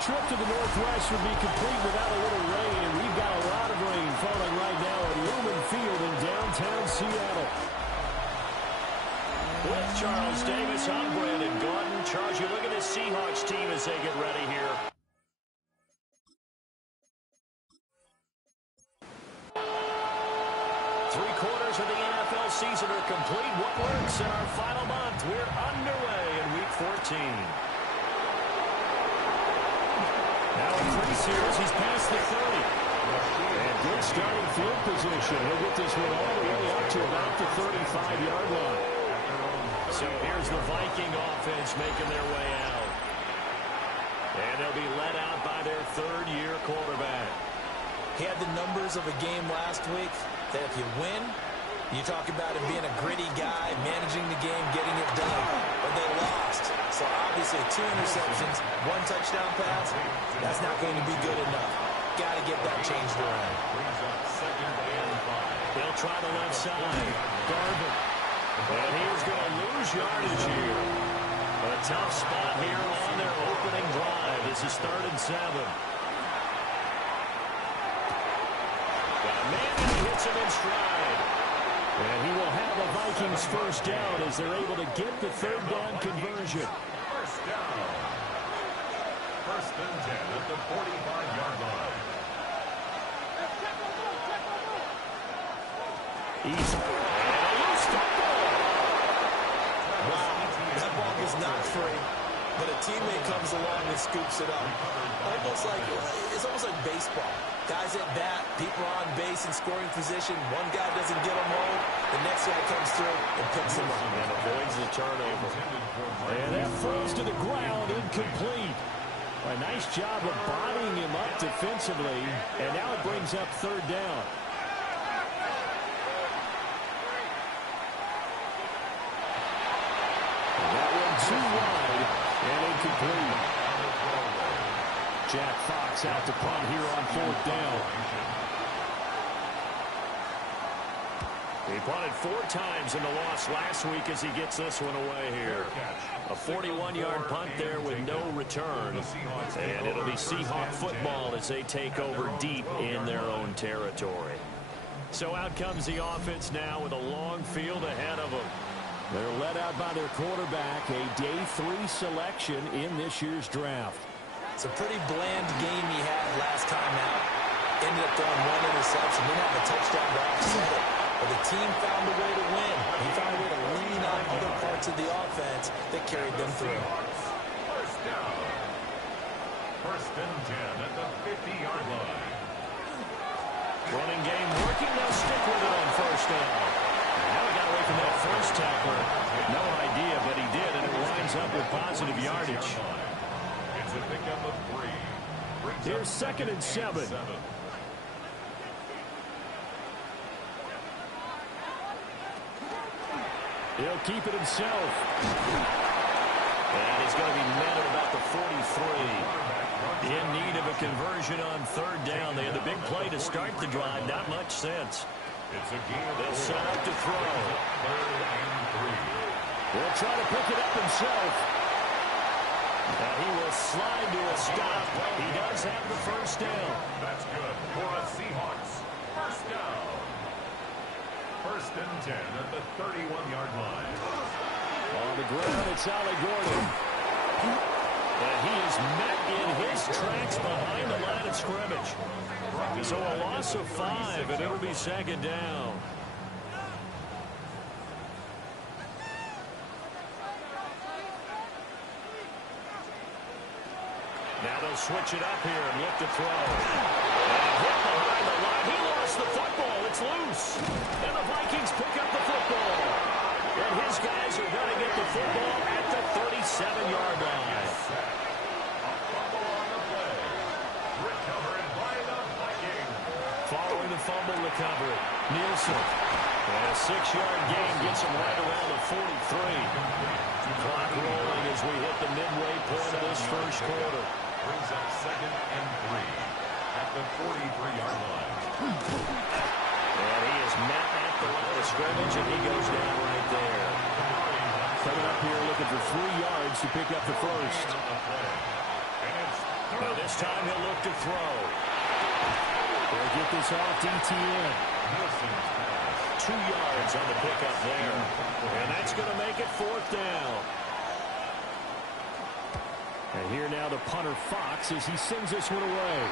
trip to the Northwest would be complete without a little rain, and we've got a lot of rain falling right now at Lumen Field in downtown Seattle. With Charles Davis, I'm Brandon Gordon. Charles, you look at this Seahawks team as they get ready here. Three-quarters of the NFL season are complete. What works in our final month? We're underway in Week 14. Now in 3 series, he's past the 30. And good starting field position. He'll get this one all the way up to about the 35-yard line. So here's the Viking offense making their way out. And they'll be led out by their third-year quarterback. He had the numbers of a game last week that if you win, you talk about him being a gritty guy, managing the game, getting it done. But they lost. So obviously 2 interceptions, 1 touchdown pass, that's not going to be good enough. Got to get that changed around. They'll try the left side. Garvin. And he's going to lose yardage here. A tough spot here on their opening drive. This is 3rd and 7. Got a man and he hits him in stride. And he will have a Vikings first down as they're able to get the 3rd down conversion. First down. 1st and 10 at the 45-yard line. Easy. That ball was not free, but a teammate comes along and scoops it up. It's almost like baseball. Guys at bat, people are on base in scoring position. One guy doesn't get them home. The next guy comes through and picks him up. And avoids the turnover. And that throws to the ground, incomplete. A nice job of bodying him up defensively, and now it brings up 3rd down. That one too wide and incomplete. Jack Fox out to punt here on 4th down. He punted 4 times in the loss last week as he gets this one away here. A 41-yard punt there with no return. And it'll be Seahawk football as they take over deep in their own territory. So out comes the offense now with a long field ahead of them. They're led out by their quarterback, a day 3 selection in this year's draft. It's a pretty bland game he had last time out. Ended up throwing 1 interception, didn't have a touchdown to offset it. But the team found a way to win. He found a way to lean on other parts of the offense that carried them through. First down. 1st and 10 at the 50-yard line. Running game working. They'll stick with it on 1st down. Now he got away from that first tackler. No idea, but he did, and it winds up with positive yardage. It's a pickup of 3. Here's 2nd and 7. He'll keep it himself. And he's going to be met at about the 43. In need of a conversion on 3rd down. They had the big play to start the drive. Not much sense. They'll set up to throw. 3rd and 3. He'll try to pick it up himself. And he will slide to a stop. He does have the 1st down. That's good for a Seahawks. First down. 1st and 10 at the 31-yard line. On the ground, it's Ali Gordon. And he is met in his tracks behind the line of scrimmage. So a loss of 5, and it'll be 2nd down. Now they'll switch it up here and look to throw. And hit behind the line. He lost the football. It's loose. And the Vikings pick up the football. And his guys are going to get the football at the 37-yard line. Following the fumble recovery, Nielsen. And a 6-yard gain gets him right around the 43. Clock rolling as we hit the midway point of this first quarter. Brings up 2nd and 3 at the 43-yard line. And he is met at the line of scrimmage, and he goes down right there. Coming up here looking for 3 yards to pick up the first. Now this time he'll look to throw. They'll get this off to ETN. 2 yards on the pickup there. And that's going to make it 4th down. And here now the punter Fox as he sends this one away.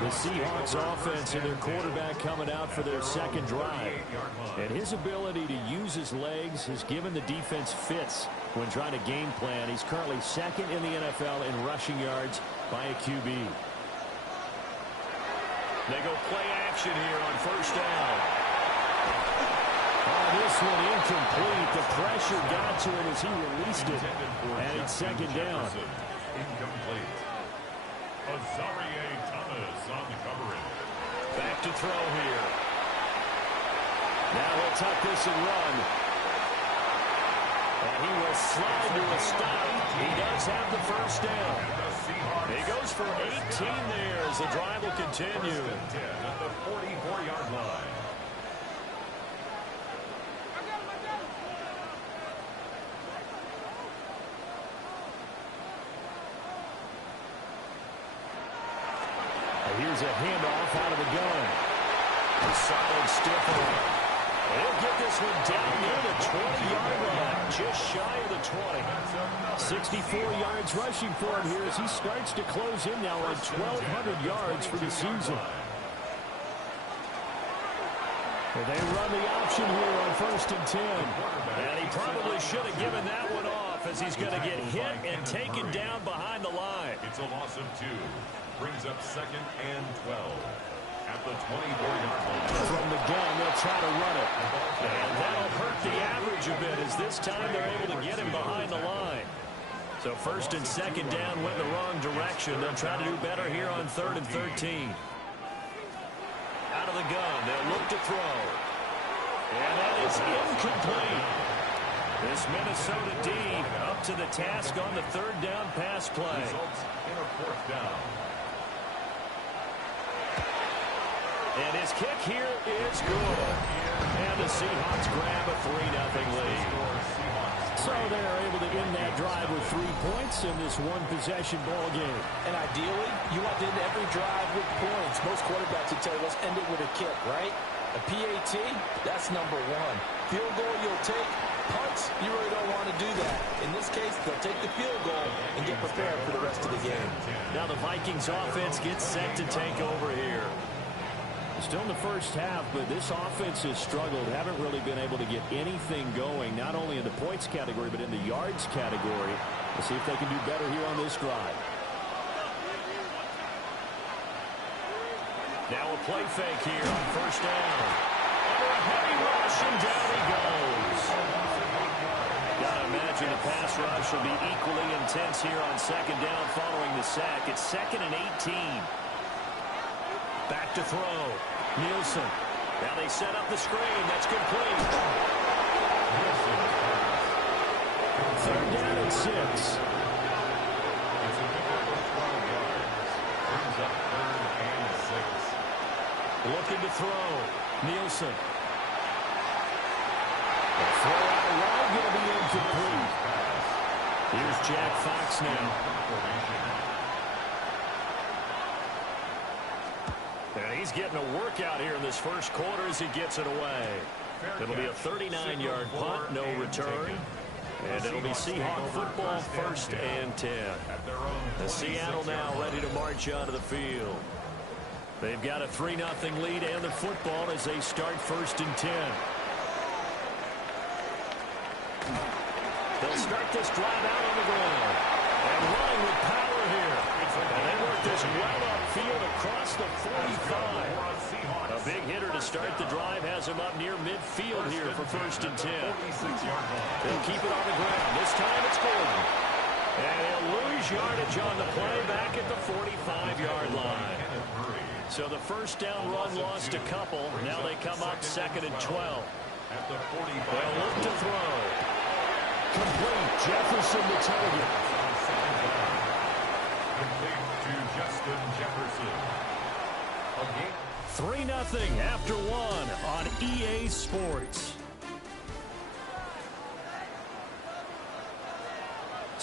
The Seahawks offense and their quarterback coming out for their second drive. And his ability to use his legs has given the defense fits when trying to game plan. He's currently second in the NFL in rushing yards by a QB. They go play action here on 1st down. Oh, this one incomplete. The pressure got to him as he released it. And it's 2nd down. Incomplete. Thomas on the covering. Back to throw here. Now he'll tuck this and run. And he will slide to a stop. He does have the 1st down. He goes for 18 there as the drive will continue. 1st and 10 at the 44-yard line. Here's a handoff out of the gun. A solid stiff arm. He'll get this one down near the 20-yard line, just shy of the 20. 64 yards rushing for him here as he starts to close in now on 1,200 yards for the season. Well, they run the option here on 1st and 10. And he probably should have given that one off as he's going to get hit and taken down behind the line. It's a loss of 2. Brings up 2nd and 12 at the 24-yard line. From the gun, they'll try to run it. And that'll hurt the average a bit as this time they're able to get him behind the line. So 1st and 2nd down went the wrong direction. They'll try to do better here on 3rd and 13. Out of the gun, they'll look to throw. And that is incomplete. This Minnesota D up to the task on the 3rd down pass play. Results in a 4th down. And his kick here is good. And the Seahawks grab a 3-0 lead. So they're able to end that drive with 3 points in this one-possession ball game. And ideally, you want to end every drive with points. Most quarterbacks would tell you, let's end it with a kick, right? A PAT, that's number 1. Field goal you'll take. Punts, you really don't want to do that. In this case, they'll take the field goal and get prepared for the rest of the game. Now the Vikings offense gets set to take over here. Still in the first half, but this offense has struggled. Haven't really been able to get anything going, not only in the points category, but in the yards category. We'll see if they can do better here on this drive. Now a play fake here on 1st down. Under a heavy rush, and down he goes. Gotta imagine the pass rush will be equally intense here on 2nd down following the sack. It's 2nd and 18. Back to throw. Nielsen. Now they set up the screen. That's complete. 3rd down and 6. Brings up 3rd and 6. Looking to throw. Nielsen. The throw out wide going to be incomplete. Here's Jack Fox now. And he's getting a workout here in this 1st quarter as he gets it away. It'll be a 39-yard punt, no return. And it'll be Seahawk football 1st and 10. The Seattle now ready to march onto the field. They've got a 3-0 lead and the football as they start 1st and 10. They'll start this drive out on the ground. And running with power here. And they work this well upfield across the 45. A big hitter to start the drive has him up near midfield here for 1st and 10. They'll keep it on the ground. This time it's Gordon. And he'll lose yardage on the play back at the 45-yard line. So the 1st down run lost a couple. Now they come up 2nd and 12. They'll look to throw. Complete. Jefferson the target. Complete to Justin Jefferson. 3-0 after 1 on EA Sports.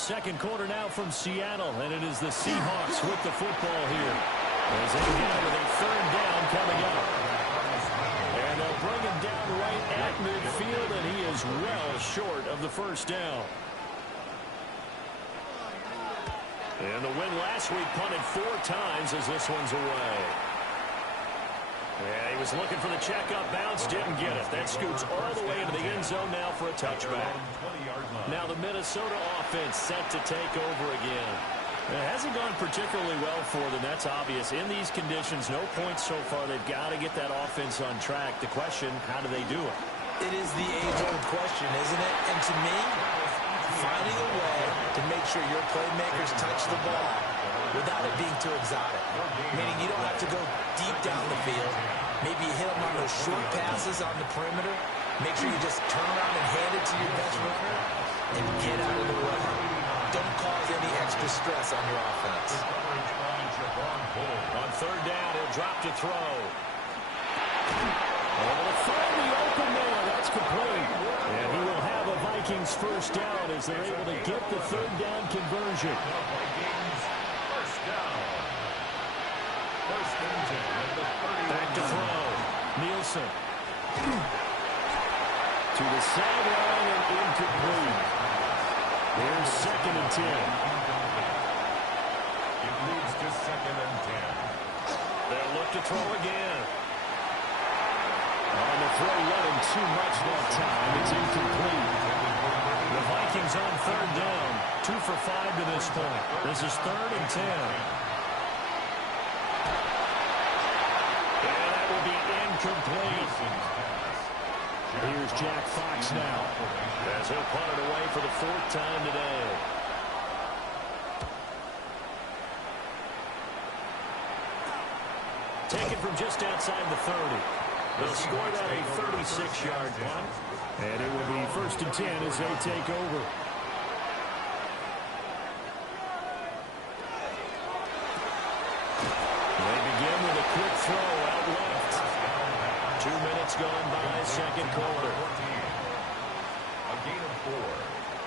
second quarter now from Seattle, and it is the Seahawks with the football here. As they begin with a third down coming up. And they'll bring him down right at midfield, and he is well short of the first down. And the win last week punted 4 times as this one's away. Yeah, he was looking for the checkup bounce, didn't get it. That scoots all the way into the end zone now for a touchback. Now the Minnesota offense set to take over again. It hasn't gone particularly well for them, that's obvious. In these conditions, no points so far. They've got to get that offense on track. The question, how do they do it? It is the age-old question, isn't it? And to me, finding a way to make sure your playmakers touch the ball without it being too exotic. Meaning you don't have to go deep down the field. Maybe you hit them on those short passes on the perimeter. Make sure you just turn around and hand it to your best runner and get out of the way. Don't cause any extra stress on your offense. On third down, he'll drop to throw. Able to find the open man. That's complete. And he will have a Vikings first down as they're able to get the third down conversion. Back to throw. Nielsen. To the sideline and incomplete. There's 2nd and 10. It leads to 2nd and 10. They'll look to throw again. On the throw, running too much that time. It's incomplete. The Vikings on third down. 2 for 5 to this point. This is 3rd and 10. And that will be incomplete. Here's Jack Fox now. As he'll punt it away for the 4th time today. Taken from just outside the 30. They'll score that a 36-yard punt. And it will be 1st and 10 as they take over. They begin with a quick throw out left. 2 minutes gone by, second quarter. A gain of 4.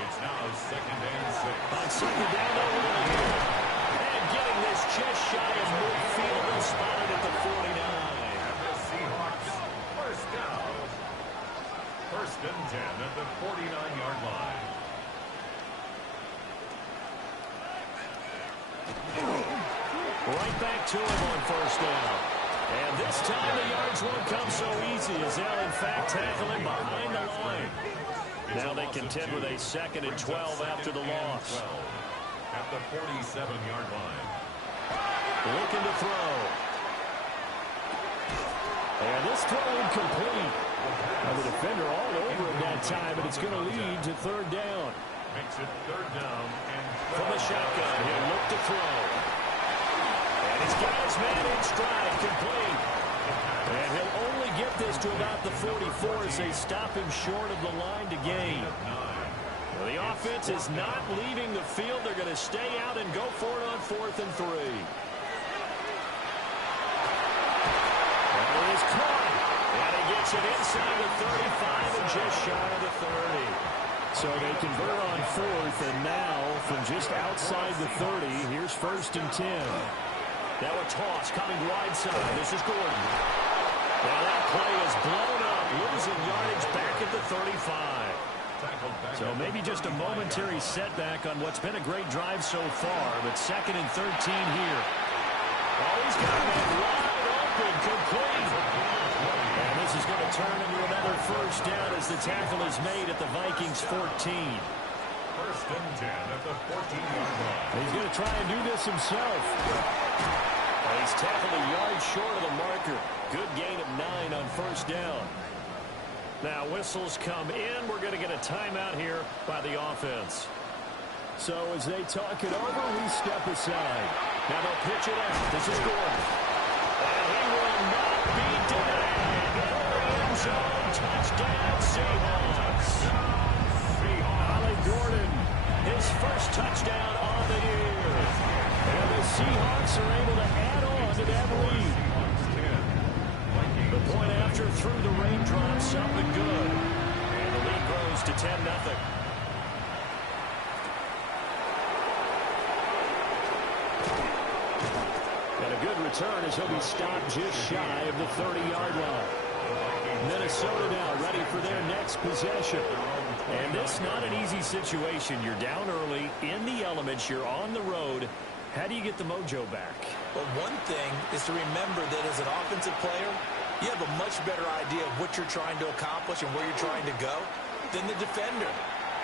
It's now 2nd and 6. On second down, over here. And getting this just shy of midfield and spotted at the 49. The Seahawks, first down. 1st and 10 at the 49-yard line. Right back to him on first down. And this time the yards won't come so easy as they'll in fact tackle him behind the line. Now they contend with a 2nd and 12 after the loss. At the 47-yard line. Looking to throw. And this throw incomplete. Now the defender all over him that time, but it's going to lead to 3rd down. Makes it 3rd down and From the shotgun, he'll look to throw. And he's got his man in stride, complete. And he'll only get this to about the 44 as they stop him short of the line to gain. Well, the offense is not leaving the field. They're going to stay out and go for it on 4th and 3. And it is caught. And he gets it inside the 35 and just shy of the 30. So they convert on 4th, and now from just outside the 30, here's 1st and 10. Now a toss coming wide side. This is Gordon. Now that play is blown up, losing yardage back at the 35. So maybe just a momentary setback on what's been a great drive so far, but 2nd and 13 here. Oh, he's got it wide open, complete. And this is going to turn into another first down as the tackle is made at the Vikings 14. 1st and 10 at the 14-yard line. He's going to try and do this himself. He's tackled a yard short of the marker. Good gain of 9 on first down. Now whistles come in. We're going to get a timeout here by the offense. So as they talk it over, we step aside. Now they'll pitch it out. This is Gordon. And he will not be denied. End zone touchdown Seahawks. Ollie Gordon, his first touchdown on the year. And the Seahawks are able to add on to that lead. The point after through the raindrops, something good. And the lead grows to 10-0. return as he'll be stopped just shy of the 30-yard line. Minnesota now ready for their next possession. And this not an easy situation. You're down early, in the elements, you're on the road. How do you get the mojo back? Well, one thing is to remember that as an offensive player, you have a much better idea of what you're trying to accomplish and where you're trying to go than the defender.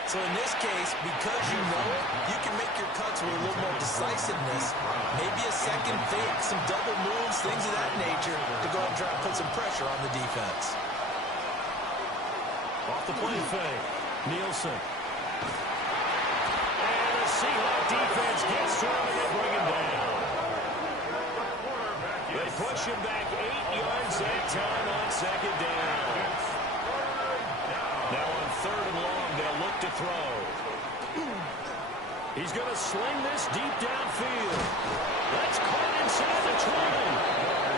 So in this case, because you know it, you can make your cuts with a little more decisiveness, maybe a second fake, some double moves, things of that nature, to go ahead and try and put some pressure on the defense. Off the play fake, Nielsen. And the Seahawks defense gets to him and they bring him down. They push him back 8 yards that time on second down. Now on third and long, they'll look to throw. He's going to sling this deep downfield. That's caught inside the 20.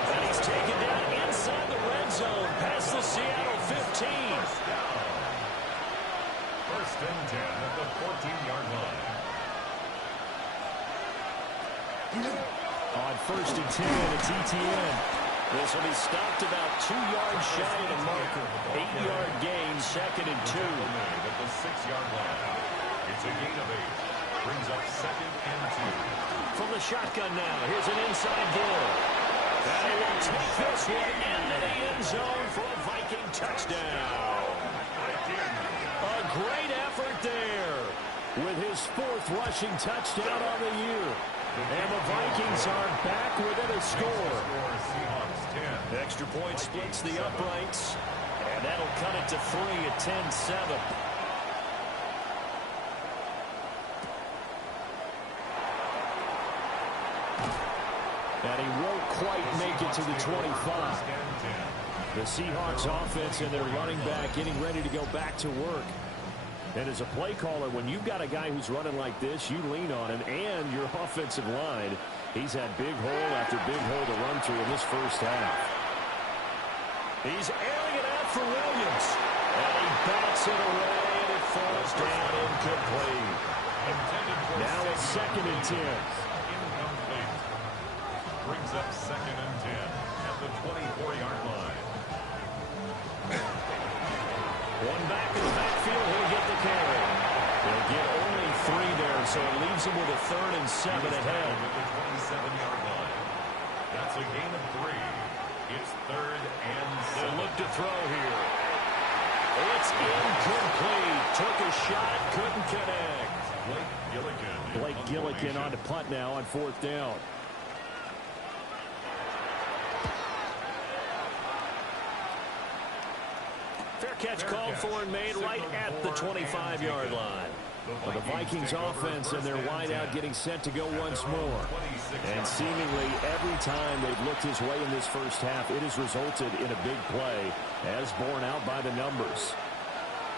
And he's taken down inside the red zone past the Seattle 15. First and 10 at the 14-yard line. On first and 10, it's ETN. This will be stopped about 2 yards shy of the marker. 8-yard gain, second and 2. At the 6-yard line. It's a gain of 8. Brings up second and 2. From the shotgun now, here's an inside ball. And he will take this one into the end zone for a Viking touchdown. A great effort there with his 4th rushing touchdown on the year. And the Vikings are back within a score. Extra point splits the uprights. And that'll cut it to 3 at 10-7. And he won't quite make it to the 25. The Seahawks offense and their running back getting ready to go back to work. And as a play caller, when you've got a guy who's running like this, you lean on him and your offensive line. He's had big hole after big hole to run through in this first half. He's airing it out for Williams. And he bats it away, and it falls down incomplete. Now it's second and 10. Incomplete. Brings up second and 10 at the 24-yard line. One back in the backfield, he'll get the carry. He'll get only 3 there, so it leaves him with a 3rd and 7 ahead. At the 27-yard line. That's a gain of 3. It's 3rd and 7. They'll look to throw here. It's incomplete. Took a shot, couldn't connect. Blake Gillikin on to punt now on 4th down. Fair catch called for and made right at the 25-yard line. Well, the Vikings offense and their wideout getting set to go once more. And seemingly every time they've looked his way in this first half, it has resulted in a big play, as borne out by the numbers.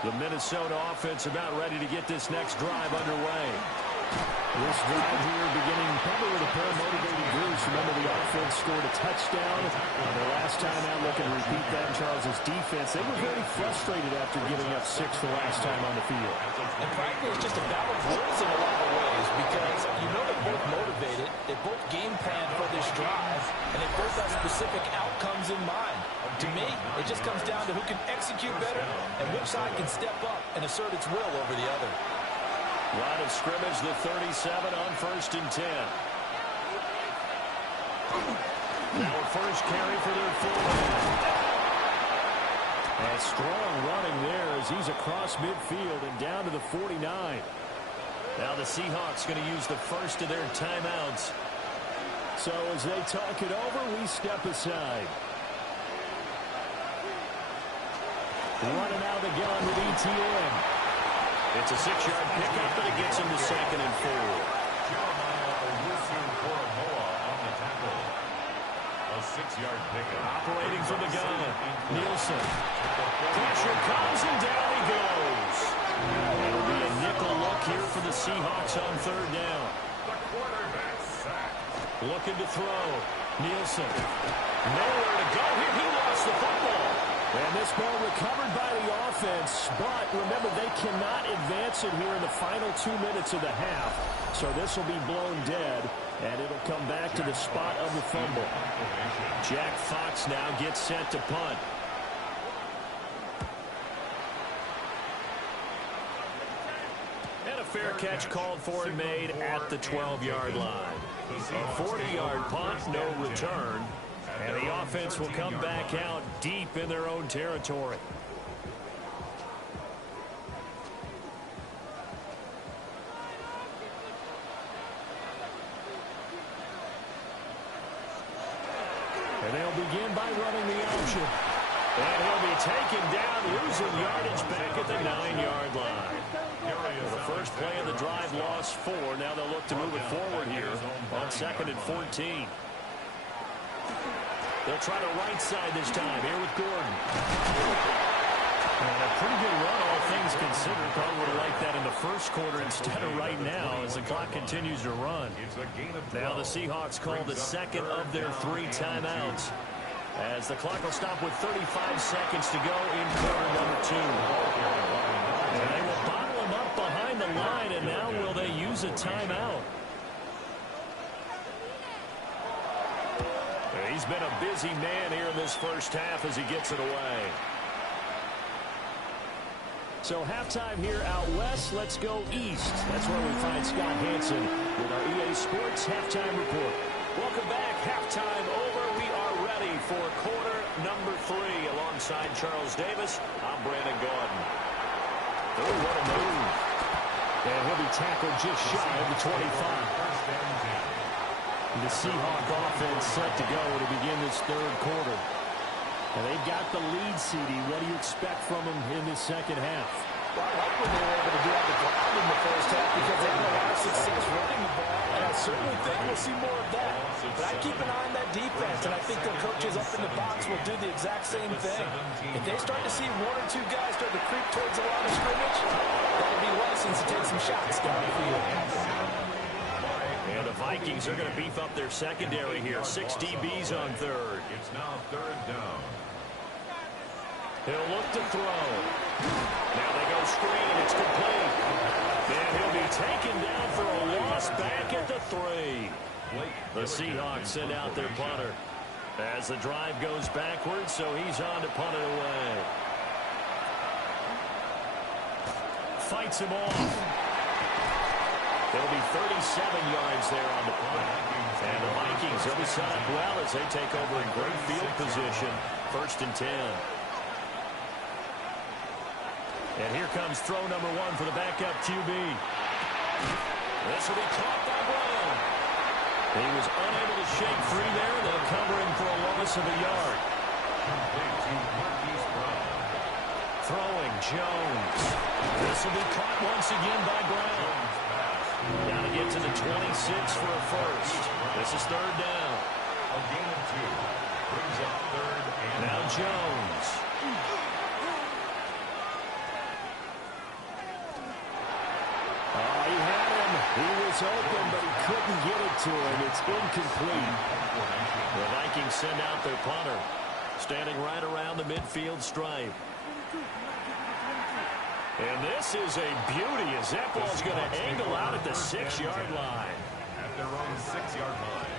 The Minnesota offense about ready to get this next drive underway. This drive here beginning probably with a pair of motivated groups. Remember, the offense scored a touchdown. Their last time out, looking to repeat that in Charles's defense. They were very frustrated after giving up 6 the last time on the field. And frankly, it's just a battle of wills in a lot of ways because you know they're both motivated. They both game plan for this drive, and they both have specific outcomes in mind. To me, it just comes down to who can execute better and which side can step up and assert its will over the other. Line of scrimmage, the 37 on first and 10. Now a first carry for their fullback. And strong running there as he's across midfield and down to the 49. Now the Seahawks going to use the first of their timeouts. So as they talk it over, we step aside. Running out of the gun with ETN. It's a 6-yard pickup, but it gets him to second and 4. on the tackle. A 6-yard pickup. Operating from the gun. Nielsen. Pressure comes, and down he goes. It'll be a nickel look here for the Seahawks on 3rd down. The quarterback sack. Looking to throw. Nielsen. Nowhere to go here. He lost the football. And this ball recovered by the offense, but remember, they cannot advance it here in the final 2 minutes of the half. So this will be blown dead, And it'll come back to the spot of the fumble. Jack Fox now gets set to punt. And a fair catch called for and made at the 12-yard line. A 40-yard punt, no return. And the offense will come back out deep in their own territory. And they'll begin by running the option. And he'll be taken down, losing yardage back at the 9-yard line. Well, the first play of the drive lost 4. Now they'll look to move it forward here on 2nd and 14. They'll try to right side this time here with Gordon. And a pretty good run, all things considered. Probably would have liked that in the first quarter instead of right now as the clock continues to run. Now the Seahawks call the second of their 3 timeouts as the clock will stop with 35 seconds to go in quarter number 2. And they will bottle him up behind the line, and now will they use a timeout? He's been a busy man here in this first half as he gets it away. So halftime here out west. Let's go east. That's where we find Scott Hansen with our EA Sports Halftime Report. Welcome back. Halftime over. We are ready for quarter number 3 alongside Charles Davis. I'm Brandon Gordon. Oh, what a move. And he'll be tackled just shy of the 25. The Seahawk offense set to go to begin this third quarter. And they've got the lead, CD. What do you expect from them in this second half? Well, I like what they were able to do on the ground in the first half because they had a lot of success running the ball. And I certainly think we'll see more of that. But I keep an eye on that defense, and I think their coaches up in the box will do the exact same thing. If they start to see 1 or 2 guys start to creep towards the line of scrimmage, that'll be license to take some shots down the field. And the Vikings are going to beef up their secondary here. 6 DBs on third. It's now 3rd down. He'll look to throw. Now they go screen. It's complete. And he'll be taken down for a loss back at the 3. The Seahawks send out their punter as the drive goes backwards, so he's on to punt it away. Fights him off. There'll be 37 yards there on the punt. And the Vikings, they'll be set up well as they take over in great field position. 1st and 10. And here comes throw number 1 for the backup QB. This will be caught by Brown. He was unable to shake free there. They'll cover him for a loss of a yard. Throwing Jones. This will be caught once again by Brown. Got to get to the 26 for a first. This is 3rd down. A gain of 2. Brings up 3rd and now Jones. Oh, he had him. He was open, but he couldn't get it to him. It's incomplete. The Vikings send out their punter, standing right around the midfield stripe. And this is a beauty as that ball's going to angle out at the 6-yard line. At their own 6-yard line.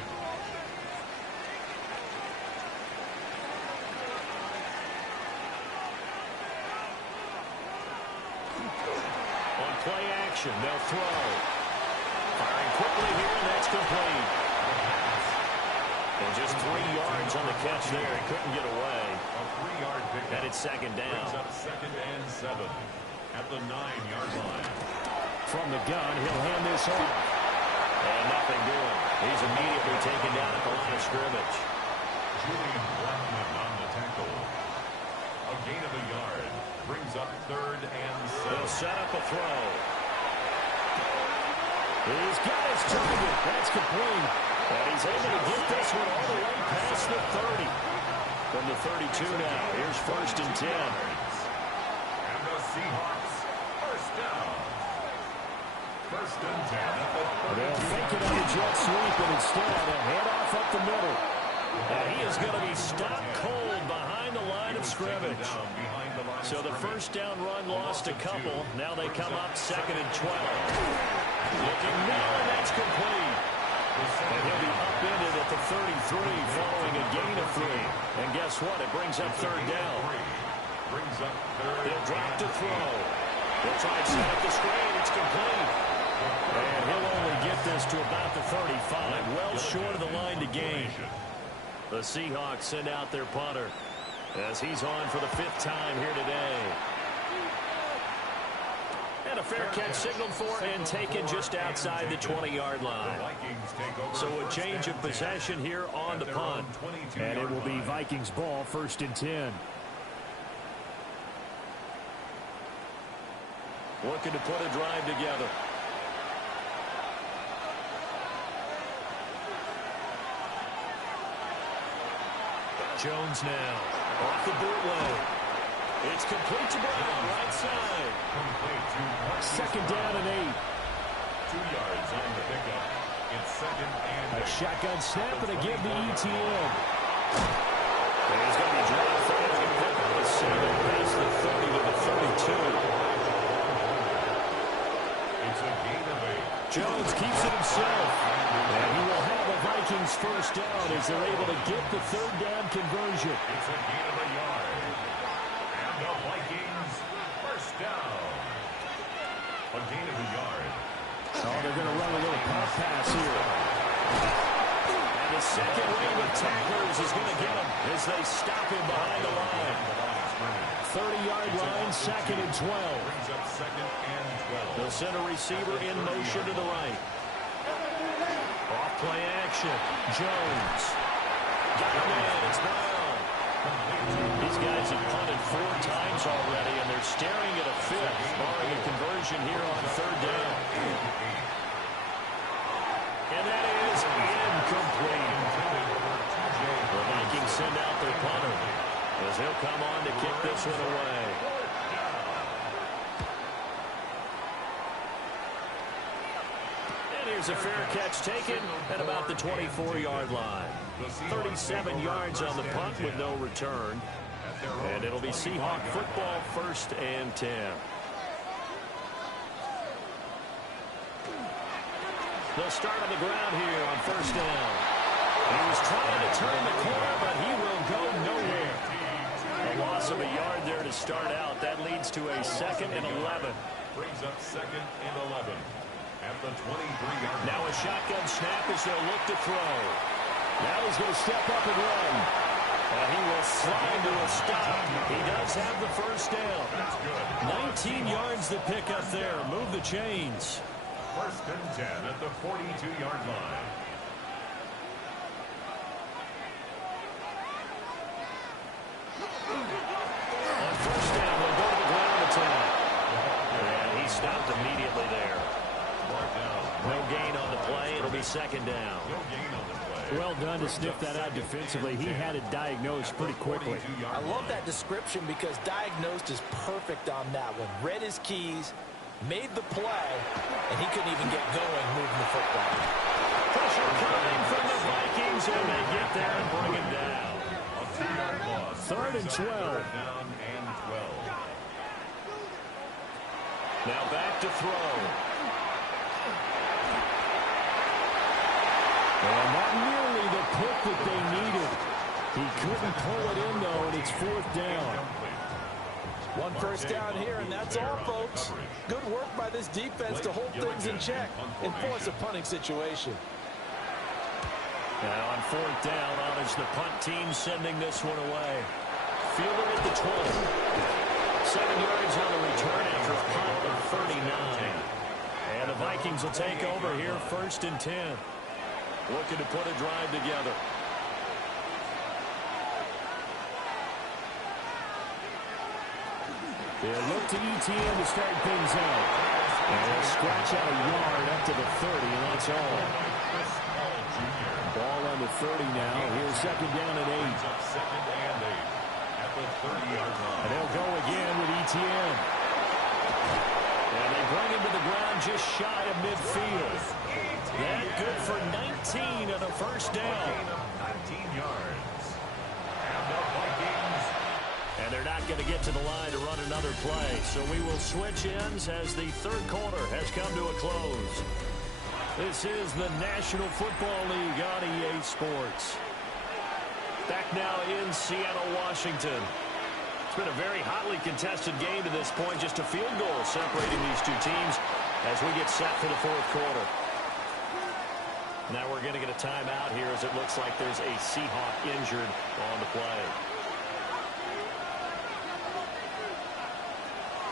On play action, they'll throw. Firing quickly here, and that's complete. And just 3 yards on the catch there. He couldn't get away. A 3-yard pickup. And it's 2nd down. Brings up 2nd and 7 at the 9-yard line. From the gun, he'll hand this off. And nothing doing. He's immediately taken down at the line of scrimmage. Julian Blackman on the tackle. A gain of a yard. Brings up 3rd and 7. They'll set up a throw. He's got his target. That's complete. And he's able to get this one all the way past the 30. From the 32 now. Here's 1st and 10. And the Seahawks, 1st down. 1st and 10 at the 32. They'll fake it on a jet sweep, and instead they'll head off up the middle. And he is going to be stopped cold behind the line of scrimmage. So the 1st down run lost a couple. Now they come up 2nd and 12. Looking now, and that's complete. And he'll be upended at the 33 following a gain of 3. And guess what? It brings up third down. He'll drop to throw. He'll try to set up the screen. It's complete. And he'll only get this to about the 35. Well short of the line to gain. The Seahawks send out their punter as he's on for the 5th time here today. And a fair catch signaled for and taken just outside the 20-yard line. So a change of possession here on the punt. And it will be Vikings ball, 1st and 10. Looking to put a drive together. Jones now off the bootleg. It's complete to Brown, right side. 2nd down and 8. 2 yards on the pickup. It's 2nd and 8. A shotgun snap and a give to ETN. And he's going to be dropped for it. Pick up a 7 past the 30 to the 32. It's a gain of 8. Jones keeps it himself. And he will have a Vikings 1st down as they're able to get the 3rd down conversion. It's a gain of a yard. And the Vikings 1st down. A gain of a yard. Oh, they're going to run a little pop pass here. And the second wave of tacklers is going to get him as they stop him behind the line. 30-yard line, 2nd and 12. Brings up 2nd and 12. The center receiver in motion to the right. Off play action. Jones. Got him in. It's Brown. These guys have punted 4 times already, and they're staring at a 5th, barring a conversion here on 3rd down. And that is incomplete. The Vikings send out their punter as he'll come on to kick this one away. And here's a fair catch taken at about the 24-yard line. 37 yards on the punt with no return. And it'll be Seahawk football, 1st and 10. They'll start on the ground here on 1st down. He was trying to turn the corner, but he will go nowhere. A loss of a yard there to start out. That leads to a 2nd and 11. Brings up 2nd and 11. At the 23-yard line. Now a shotgun snap as they'll look to throw. Now he's going to step up and run. And he will slide to a stop. He does have the 1st down. That's good. 19 yards to pick up there. Move the chains. 1st and 10 at the 42-yard line. On 1st down, they'll go to the ground attack. And he stopped immediately there. No gain on the play. It'll be 2nd down. No gain on the play. Well done to sniff that out defensively. He had it diagnosed pretty quickly. I love that description because diagnosed is perfect on that one. Read his keys, made the play, and he couldn't even get going moving the football. Pressure coming from the Vikings, and they get there and bring him down. A 3-yard loss. 3rd and 12. Down and 12. Now back to throw. And not nearly the pick that they needed. He couldn't pull it in, though, and it's 4th down. 1 1st down here, and that's all, folks. Good work by this defense to hold things in check and force a punting situation. Now on 4th down, on is the punt team sending this one away. Fielder at the 20. 7 yards on the return after a punt of 39. And the Vikings will take over here, 1st and 10. Looking to put a drive together. They'll look to ETN to start things out. And they'll scratch out a yard up to the 30, and that's all. Ball on the 30 now. Here's 2nd down and 8. 2nd and 8 at the 30-yard line. And they'll go again with ETN. And they bring him to the ground just shy of midfield. That good for 19 and a 1st down. 19 yards. And the Vikings. And they're not going to get to the line to run another play. So we will switch ends as the 3rd quarter has come to a close. This is the National Football League on EA Sports. Back now in Seattle, Washington. It's been a very hotly contested game to this point. Just a field goal separating these two teams as we get set for the fourth quarter. Now we're going to get a timeout here as it looks like there's a Seahawk injured on the play.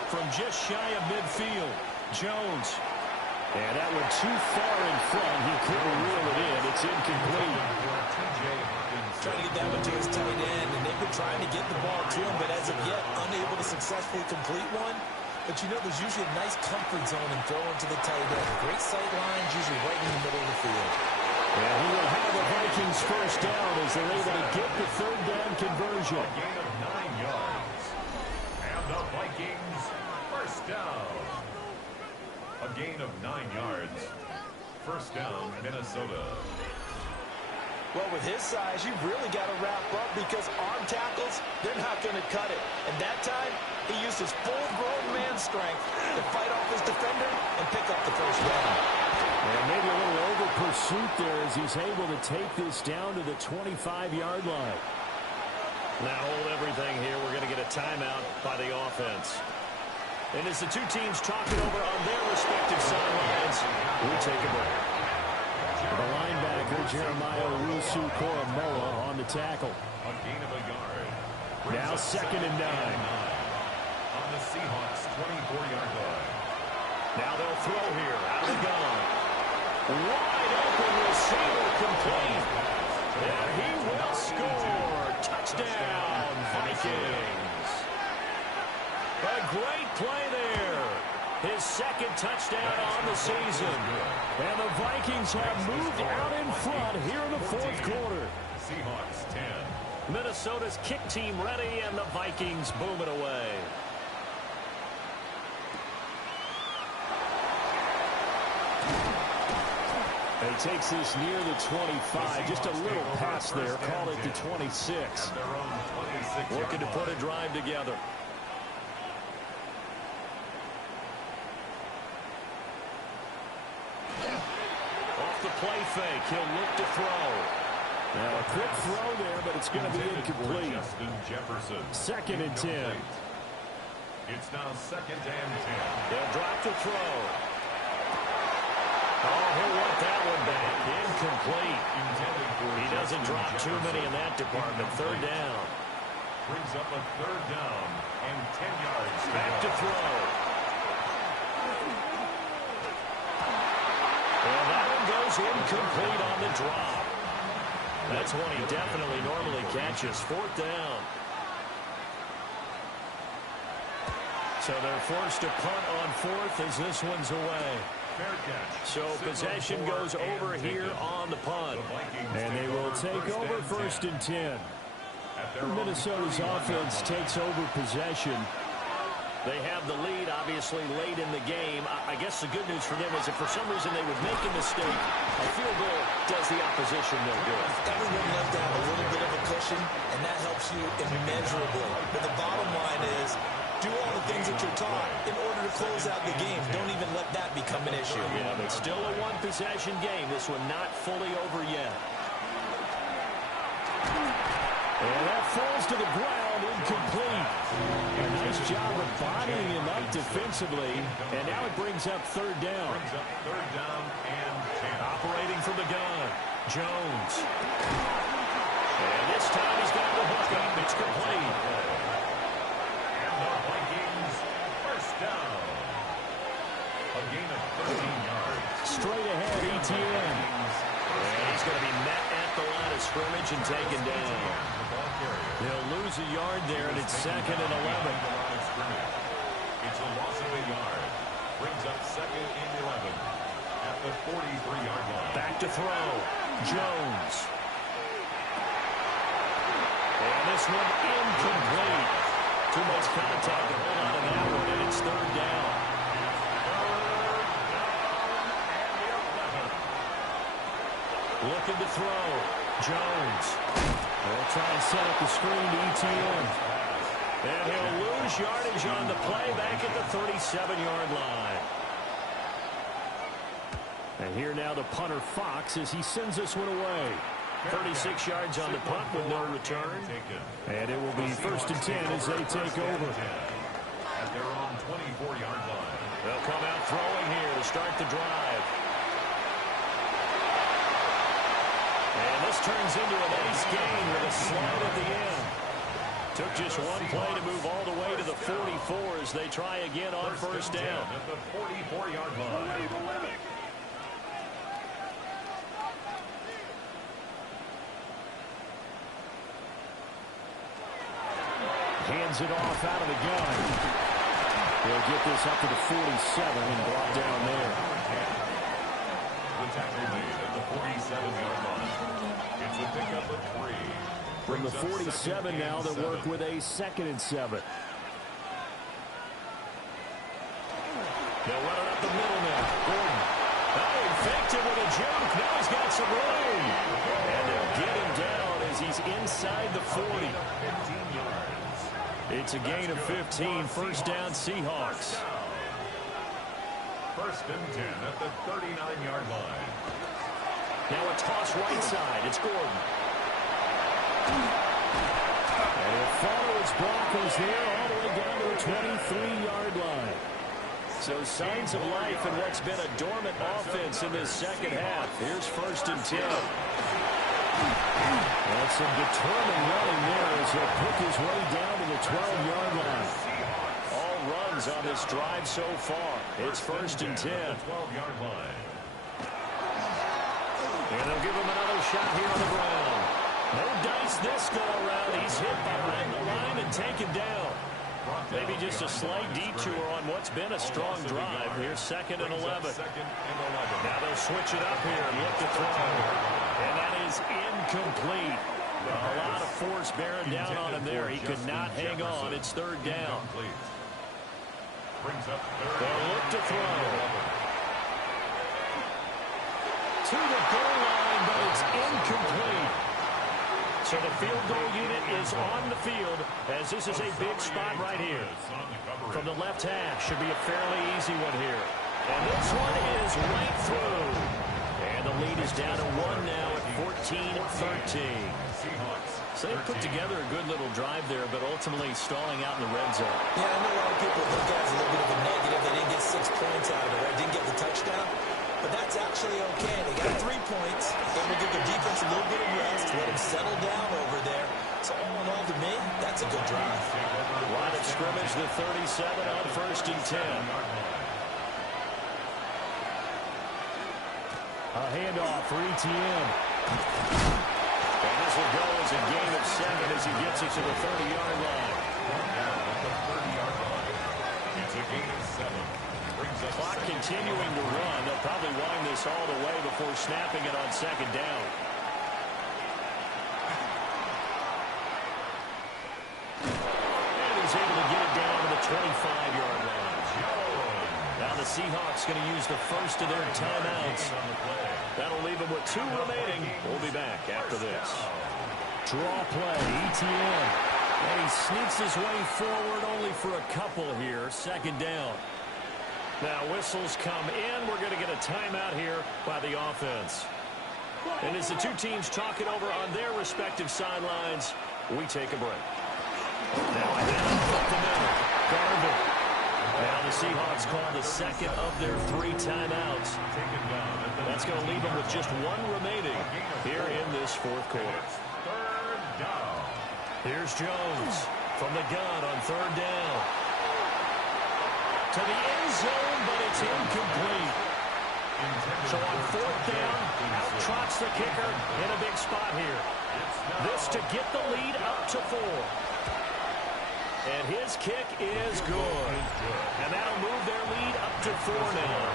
From just shy of midfield, Jones. And that one too far in front. He couldn't reel it in. It's incomplete. Trying to get that one to his tight end, and they've been trying to get the ball to him, but as of yet, unable to successfully complete one. But you know, there's usually a nice comfort zone in throwing to the tight end. Great sight lines, usually right in the middle of the field. And he will have the Vikings first down as they're able to get the third down conversion. A gain of 9 yards. And the Vikings first down. A gain of 9 yards. First down, Minnesota. Well, with his size, you've really got to wrap up because arm tackles, they're not going to cut it. And that time, he used his full-grown man strength to fight off his defender and pick up the first down. And maybe a little over pursuit there as he's able to take this down to the 25-yard line. Now hold everything here. We're going to get a timeout by the offense. And as the two teams talk it over on their respective sidelines, we'll take a break. The linebacker, Jeremiah Owusu-Koramoah, on the tackle. A gain of a yard. Now 2nd and 9. On the Seahawks' 24-yard line. Now they'll throw here. Out of the gun. Wide open receiver complete. And he will score. Touchdown, Vikings. A great play there. His second touchdown on the season. And the Vikings have moved out in front here in the fourth quarter. Seahawks 10. Minnesota's kick team ready, and the Vikings boom it away. He takes this near the 25. Just a little pass there. Call it the 26. Looking to put a drive together. Off the play fake. He'll look to throw. Now a quick throw there, but it's going to be incomplete. Jefferson. 2nd and 10. It's now 2nd and 10. They'll drop the throw. Oh, he'll want that one back. Incomplete. He doesn't drop too many in that department. 3rd down. Brings up a 3rd down and 10 yards. Back to throw. And that one goes incomplete on the drop. That's one he definitely normally catches. 4th down. So they're forced to punt on 4th as this one's away. So possession goes over here on the punt. And they will take over 1st and 10. Minnesota's offense takes over possession. They have the lead, obviously, late in the game. I guess the good news for them is if for some reason they would make a mistake, a field goal does the opposition no good. Everyone left out a little bit of a cushion, and that helps you immeasurably. But the bottom line is, do all the things that you're taught in order to close out the game. Don't even let that become an issue. Yeah, but still a one-possession game. This one not fully over yet. And that falls to the ground, incomplete. A nice job of bodying him up defensively. And now it brings up 3rd down. Brings up 3rd down and 10. Operating from the gun, Jones. And this time he's got the hook up. It's complete. And the Vikings first down. A gain of 13 yards. Straight ahead, ETN. And he's going to be met at the line of scrimmage and taken down. They'll lose a yard there, and it's 2nd and 11. It's a loss of a yard. Brings up 2nd and 11 at the 43-yard line. Back to throw. Jones. And this one incomplete. Too much contact to hold on to that one, and it's 3rd down. Looking to throw. Jones. They'll try and set up the screen to ETN. And he'll lose yardage on the play back at the 37-yard line. And here now the punter Fox as he sends this one away. 36 yards on the punt with no return. And it will be 1st and 10 as they take over. At their own 24-yard line. They'll come out throwing here to start the drive. And this turns into an ace gain with a slide at the end. Took just one play to move all the way to the 44 as they try again on 1st down. At the 44-yard line. Hands it off out of the gun. They'll get this up to the 47 and brought down there. The tackle made at the 47-yard line. It's a pickup of 3. From the 47 now, they'll work with a 2nd and 7. They'll run it up the middle now. Gordon. Oh, he faked it with a jump. Now he's got some room. And they'll get him down as he's inside the 40. 15 yards. It's a gain of 15. 1st down, Seahawks. 1st and 10 at the 39-yard line. Now a toss right side. It's Gordon. And he'll follow its blockers there all the way down to the 23-yard line. So signs of life in what's been a dormant offense in this second half. Here's 1st and 10. That's some determined running there as he'll pick his way down to the 12-yard line. All runs on this drive so far. It's 1st and 10. 12-yard line. And they'll give him another shot here on the ground. No dice this go around. He's hit behind the line and taken down. Maybe just a slight detour on what's been a strong drive. Here's 2nd and 11. Now they'll switch it up here and look to throw. And that is incomplete. A lot of force bearing down on him there. He could not hang on. It's 3rd down. They'll look to throw. To the goal line, but it's incomplete. So the field goal unit is on the field as this is a big spot right here. From the left hash, should be a fairly easy one here. And this one is right through. And the lead is down to 1 now at 14-13. So they put together a good little drive there, but ultimately stalling out in the red zone. Yeah, I know a lot of people look at it as a little bit of a negative. They didn't get 6 points out of it, right? Didn't get the touchdown. But that's actually okay. They got 3 points. They will give their defense a little bit of rest, let them settle down over there. So all in all, to me, that's a good drive. Line of scrimmage, the 37 on 1st and 10. A handoff for ETN. And this will go as a gain of 7 as he gets it to the 30-yard line. It's a gain of 7. Clock continuing to run. They'll probably wind this all the way before snapping it on 2nd down. And he's able to get it down to the 25-yard line. Now the Seahawks going to use the first of their timeouts. That'll leave them with 2 remaining. We'll be back after this. Draw play, ETN. And he sneaks his way forward only for a couple here. 2nd down. Now whistles come in. We're going to get a timeout here by the offense. And as the 2 teams talk it over on their respective sidelines, we take a break. Now a handoff up the middle. Garvin. Now the Seahawks call the 2nd of their 3 timeouts. That's going to leave them with just 1 remaining here in this 4th quarter. 3rd down. Here's Jones from the gun on 3rd down. To the end zone, but it's incomplete. So on 4th down, out trots the kicker in a big spot here. This to get the lead up to 4. And his kick is good. And that'll move their lead up to 4 now.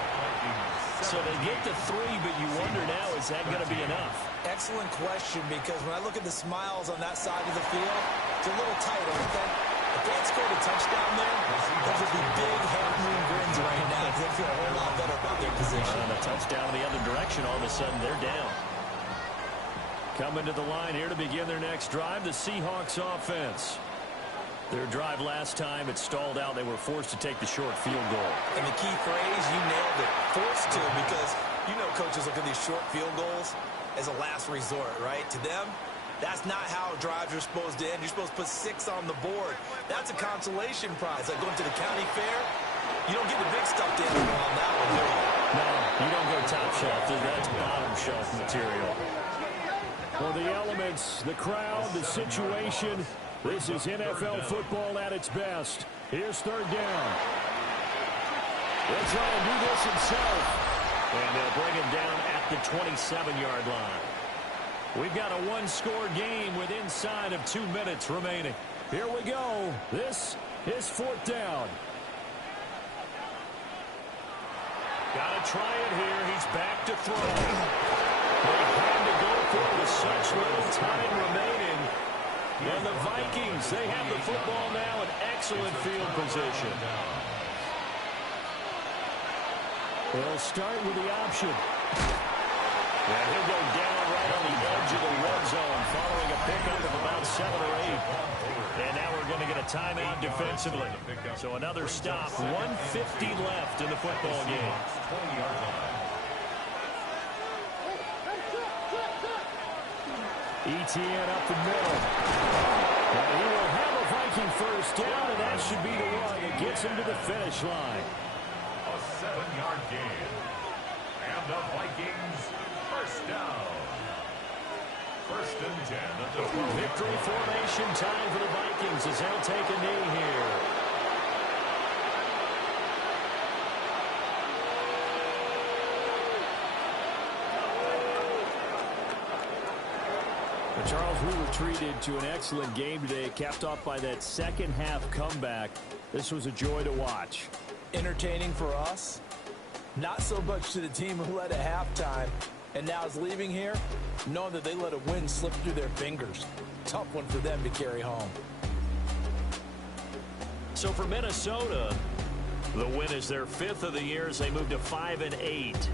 So they get to 3, but you wonder now, is that going to be enough? Excellent question, because when I look at the smiles on that side of the field, it's a little tight, aren't they? If they had scored a touchdown there, those would be big half-moon grins right now, because they feel a whole lot better about their position. And a touchdown the other direction, all of a sudden they're down. Coming to the line here to begin their next drive, the Seahawks offense. Their drive last time, it stalled out. They were forced to take the short field goal. And the key phrase, you nailed it, forced to, because You know coaches look at these short field goals as a last resort, right? To them, that's not how drives are supposed to end. You're supposed to put 6 on the board. That's a consolation prize. Like going to the county fair, you don't get the big stuffed animal on that one, do you? No, you don't go top shelf. That's bottom shelf material. Well, the elements, the crowd, the situation. This is NFL football at its best. Here's third down. They'll try and do this himself. And they'll bring him down at the 27-yard line. We've got a one-score game with inside of 2 minutes remaining. Here we go. This is fourth down. Got to try it here. He's back to throw. They had to go for it with such little time remaining. And the Vikings, they have the football now in excellent field position. They'll start with the option. And he'll go down right on the edge of the red zone following a pickup of about 7 or 8. And now we're going to get a timeout defensively. So another stop. 1:50 left in the football game. ETN up the middle. And he will have a Viking first down, and that should be the one that gets him to the finish line. A 7-yard gain. And the Vikings first down. First and 10 at the 12. Victory formation time for the Vikings as they'll take a knee here. But Charles, we were treated to an excellent game today, capped off by that second half comeback. This was a joy to watch. Entertaining for us. Not so much to the team who led at halftime and now is leaving here, knowing that they let a win slip through their fingers. Tough one for them to carry home. So for Minnesota, the win is their 5th of the year as they move to 5-8.